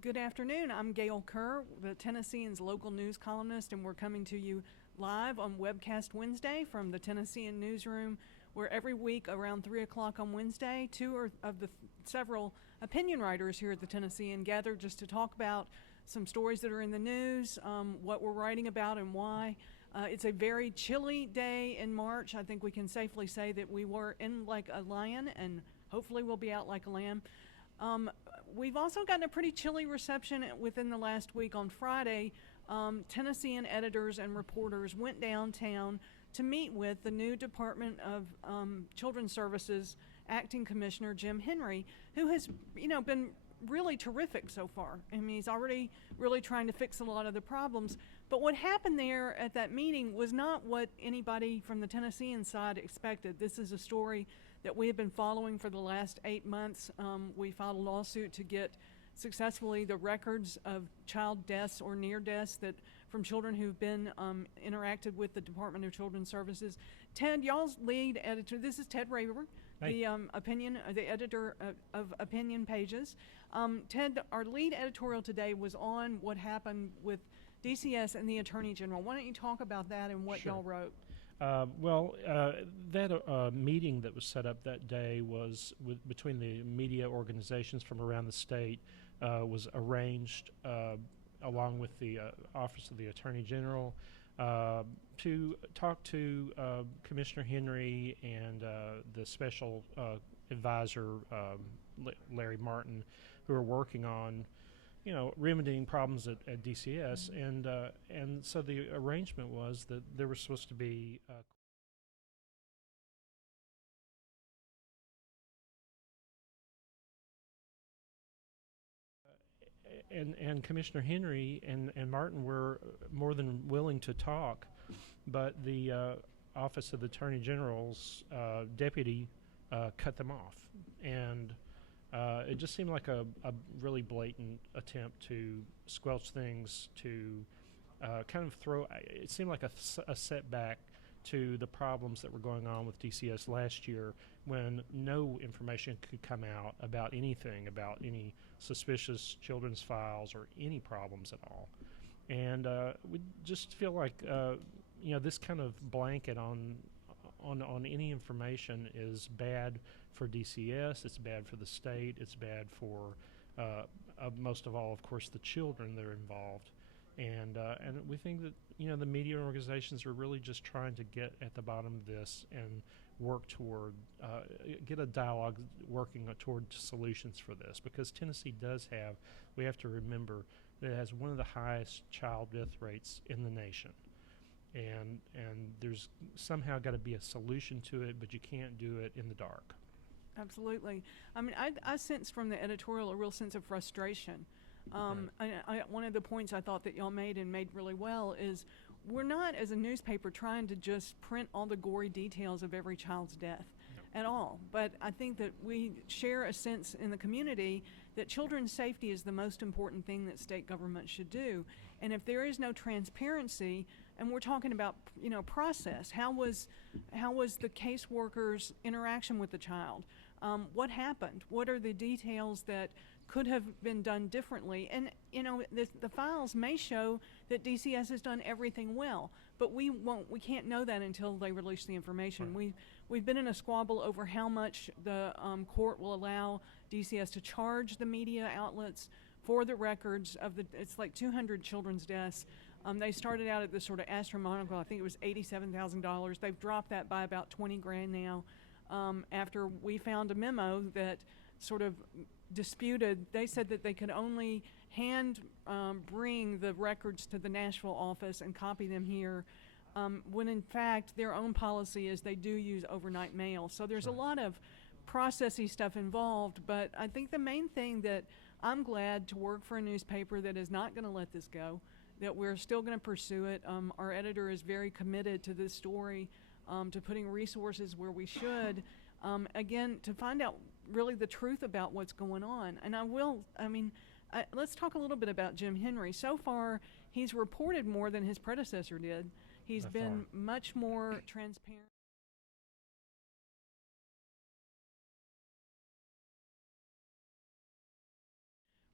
Good afternoon. I'm Gail Kerr, the Tennessean's local news columnist, and we're coming to you live on WEBCAST Wednesday from the Tennessean newsroom, where every week around 3 o'clock on Wednesday, two of the several opinion writers here at the Tennessean gather just to talk about some stories that are in the news, what we're writing about and why. It's a very chilly day in March. I think we can safely say that we were in like a lion, and hopefully we'll be out like a lamb. We've also gotten a pretty chilly reception within the last week. On Friday, Tennessean editors and reporters went downtown to meet with the new Department of Children's Services Acting Commissioner Jim Henry, who has, been really terrific so far. I mean, he's already really trying to fix a lot of the problems. But what happened there at that meeting was not what anybody from the Tennessean side expected. This is a story that we have been following for the last 8 months. We filed a lawsuit to get successfully the records of child deaths or near deaths that from children who've been interacted with the Department of Children's Services. Ted, y'all's lead editor, this is Ted Raver, the editor of Opinion Pages. Ted, our lead editorial today was on what happened with DCS and the Attorney General. Why don't you talk about that and what y'all wrote? That meeting that was set up that day was between the media organizations from around the state was arranged along with the Office of the Attorney General to talk to Commissioner Henry and the special advisor Larry Martin, who are working on remedying problems at DCS, and so the arrangement was that there was supposed to be and Commissioner Henry and Martin were more than willing to talk, but the Office of the Attorney General's deputy cut them off, and it just seemed like a really blatant attempt to squelch things, to kind of it seemed like a setback to the problems that were going on with DCS last year, when no information could come out about anything, about any suspicious children's files or any problems at all. And we just feel like this kind of blanket on any information is bad for DCS, it's bad for the state, it's bad for most of all, of course, the children that are involved. And we think that the media organizations are really just trying to get at the bottom of this and work toward get a dialogue working toward solutions for this, because Tennessee we have to remember that it has one of the highest child death rates in the nation. And there's somehow got to be a solution to it, but you can't do it in the dark. Absolutely. I mean, I sensed from the editorial a real sense of frustration. One of the points I thought that y'all made really well is we're not, as a newspaper, trying to just print all the gory details of every child's death at all. But I think that we share a sense in the community that children's safety is the most important thing that state government should do. And if there is no transparency, and we're talking about process, how was the caseworker's interaction with the child? What happened? What are the details that could have been done differently? And the files may show that DCS has done everything well, but we can't know that until they release the information. Right. We've been in a squabble over how much the court will allow DCS to charge the media outlets for the records of it's like 200 children's deaths. They started out at this sort of astronomical, I think it was $87,000. They've dropped that by about $20,000 now. After we found a memo that sort of disputed, they said that they could only bring the records to the Nashville office and copy them here, when in fact their own policy is they do use overnight mail. So there's a lot of processy stuff involved, but I think the main thing that I'm glad to work for a newspaper that is not going to let this go, that we're still going to pursue it. Our editor is very committed to this story, to putting resources where we should, again, to find out really the truth about what's going on. And let's talk a little bit about Jim Henry. So far, he's reported more than his predecessor did. He's been much more transparent.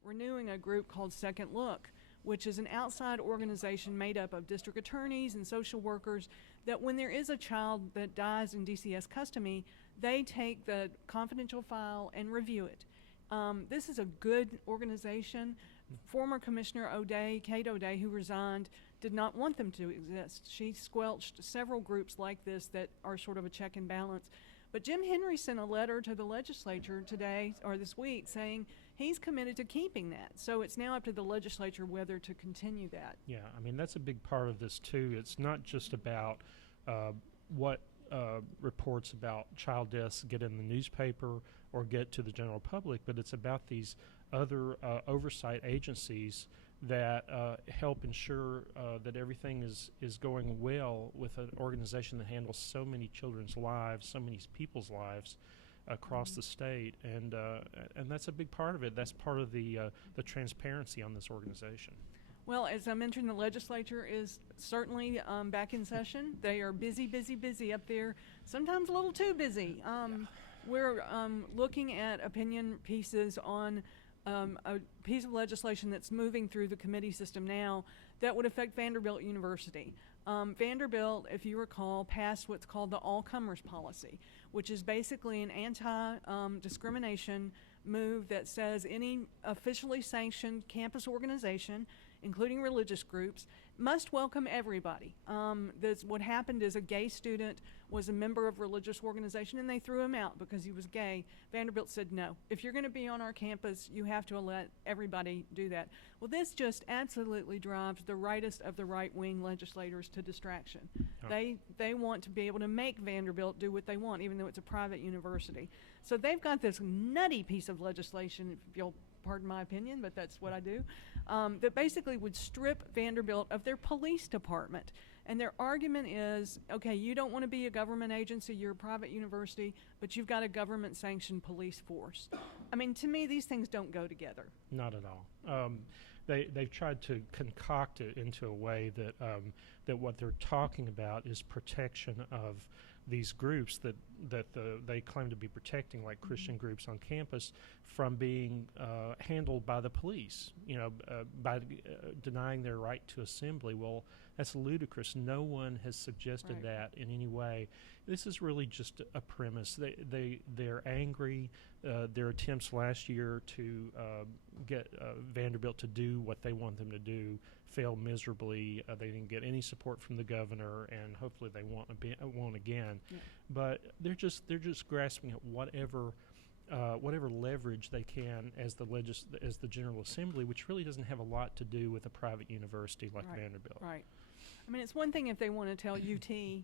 renewing a group called Second Look, which is an outside organization made up of district attorneys and social workers that when there is a child that dies in DCS custody, they take the confidential file and review it. This is a good organization. Former Commissioner Kate O'Day, who resigned, did not want them to exist. She squelched several groups like this that are sort of a check and balance. But Jim Henry sent a letter to the legislature today, or this week, saying he's committed to keeping that. So it's now up to the legislature whether to continue that. Yeah, I mean, that's a big part of this, too. It's not just about what reports about child deaths get in the newspaper or get to the general public, but it's about these other oversight agencies that help ensure that everything is going well with an organization that handles so many children's lives, so many people's lives across the state, and that's a big part of it. That's part of the transparency on this organization. Well, as I mentioned, the legislature is certainly back in session. They are busy, busy, busy up there, sometimes a little too busy. We're looking at opinion pieces on a piece of legislation that's moving through the committee system now that would affect Vanderbilt University. Vanderbilt, if you recall, passed what's called the all-comers policy, which is basically an anti-discrimination move that says any officially sanctioned campus organization, including religious groups, must welcome everybody. What happened is a gay student was a member of a religious organization and they threw him out because he was gay. Vanderbilt said, no, if you're going to be on our campus, you have to let everybody do that. Well, this just absolutely drives the rightest of the right-wing legislators to distraction. They want to be able to make Vanderbilt do what they want, even though it's a private university. So they've got this nutty piece of legislation, if you'll pardon my opinion, but that's what I do, that basically would strip Vanderbilt of their police department. And their argument is, okay, you don't want to be a government agency, you're a private university, but you've got a government-sanctioned police force. I mean, to me, these things don't go together. Not at all. They've tried to concoct it into a way that that what they're talking about is protection of these groups that they claim to be protecting, like Christian groups on campus, from being handled by the police, by denying their right to assembly. Well, that's ludicrous. No one has suggested that in any way. This is really just a premise. They're angry. Their attempts last year to get Vanderbilt to do what they want them to do failed miserably. They didn't get any support from the governor, and hopefully they won't again. Yeah. But they're just grasping at whatever leverage they can as the General Assembly, which really doesn't have a lot to do with a private university like Vanderbilt. Right. I mean, it's one thing if they want to tell UT, they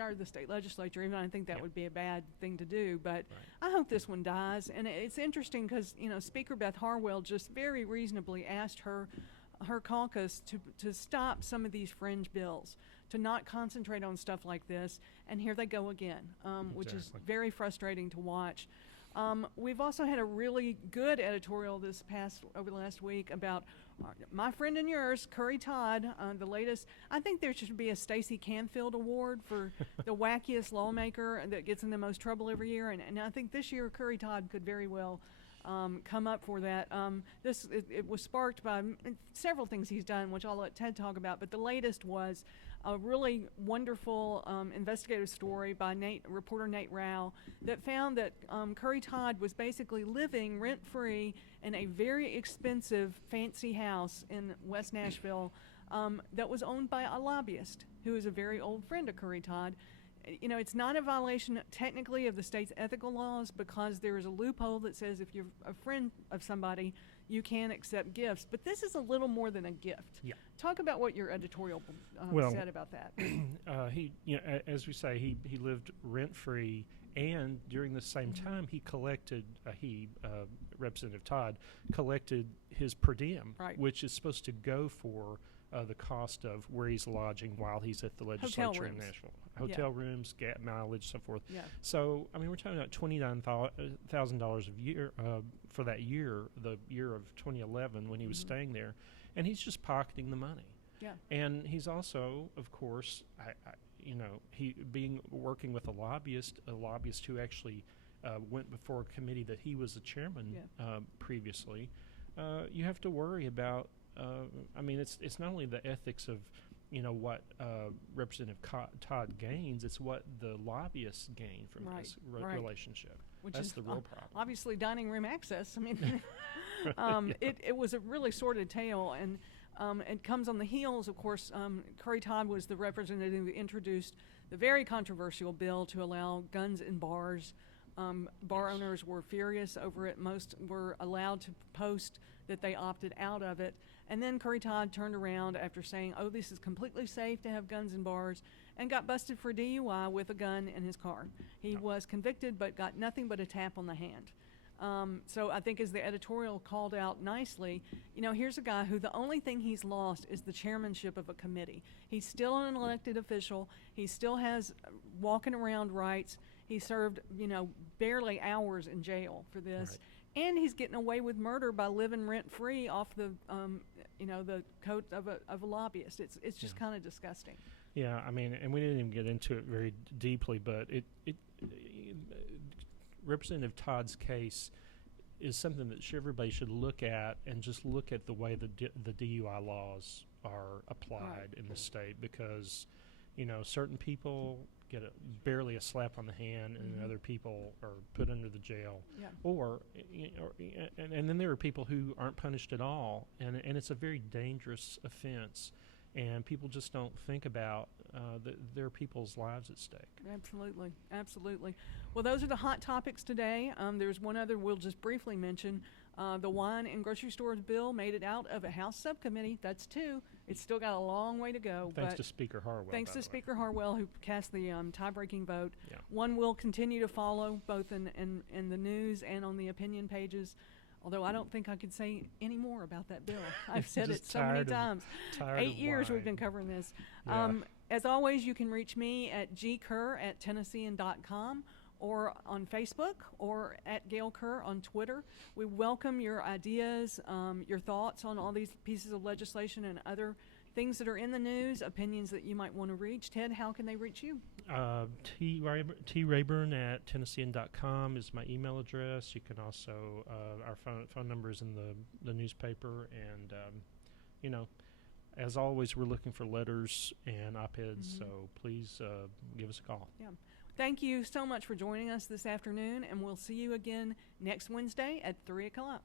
are the state legislature, even I think that would be a bad thing to do, but I hope this one dies. And it's interesting because, Speaker Beth Harwell just very reasonably asked her caucus to stop some of these fringe bills, to not concentrate on stuff like this, and here they go again, which is very frustrating to watch. We've also had a really good editorial over the last week about my friend and yours, Curry Todd, the latest. I think there should be a Stacey Canfield Award for the wackiest lawmaker that gets in the most trouble every year, and I think this year Curry Todd could very well come up for that. It was sparked by several things he's done, which I'll let Ted talk about, but the latest was a really wonderful investigative story by reporter Nate Rao that found that Curry Todd was basically living rent-free in a very expensive, fancy house in West Nashville that was owned by a lobbyist who is a very old friend of Curry Todd. It's not a violation technically of the state's ethical laws because there is a loophole that says if you're a friend of somebody, you can accept gifts. But this is a little more than a gift. Yeah. Talk about what your editorial said about that. He, as we say, he lived rent-free, and during the same time he collected, Representative Todd, collected his per diem, which is supposed to go for the cost of where he's lodging while he's at the legislature in Nashville. Hotel rooms, mileage, so forth. Yeah. So, I mean, we're talking about $29,000 a year for that year, the year of 2011 when he was staying there, and he's just pocketing the money. Yeah. And he's also, of course, working with a lobbyist who actually went before a committee that he was the chairman previously. you have to worry about. I mean, it's not only the ethics of what Representative Todd gains; it's what the lobbyists gain from this relationship. That's the real problem. Obviously, dining room access. I mean, it was a really sordid tale, and it comes on the heels, of course. Curry Todd was the representative who introduced the very controversial bill to allow guns in bars. Bar owners were furious over it. Most were allowed to post that they opted out of it. And then Curry Todd turned around after saying, oh, this is completely safe to have guns in bars, and got busted for DUI with a gun in his car. He was convicted but got nothing but a tap on the hand. So I think, as the editorial called out nicely, here's a guy who the only thing he's lost is the chairmanship of a committee. He's still an elected official. He still has walking around rights. He served, barely hours in jail for this. Right. And he's getting away with murder by living rent-free off the, the coat of a lobbyist. It's just kind of disgusting. Yeah, I mean, and we didn't even get into it very deeply, but Representative Todd's case is something that everybody should look at, and just look at the way the DUI laws are applied in the state, because certain people get barely a slap on the hand, and other people are put under the jail, and then there are people who aren't punished at all, and it's a very dangerous offense, and people just don't think about there are people's lives at stake. Absolutely. Well, those are the hot topics today. There's one other we'll just briefly mention. The wine and grocery stores bill made it out of a House subcommittee. That's two. It's still got a long way to go. Thanks to Speaker Harwell. Thanks to Speaker Harwell, who cast the tie-breaking vote. Yeah. One will continue to follow, both in the news and on the opinion pages. Although I don't think I could say any more about that bill. I've said it so many times. 8 years we've been covering this. Yeah. As always, you can reach me at gkerr@tennessean.com, or on Facebook, or at Gail Kerr on Twitter. We welcome your ideas, your thoughts on all these pieces of legislation and other things that are in the news, opinions that you might want to reach. Ted, how can they reach you? trayburn@tennessean.com is my email address. You can also, our phone number is in the newspaper, and, as always, we're looking for letters and op-eds, so please give us a call. Yeah. Thank you so much for joining us this afternoon, and we'll see you again next Wednesday at 3 o'clock.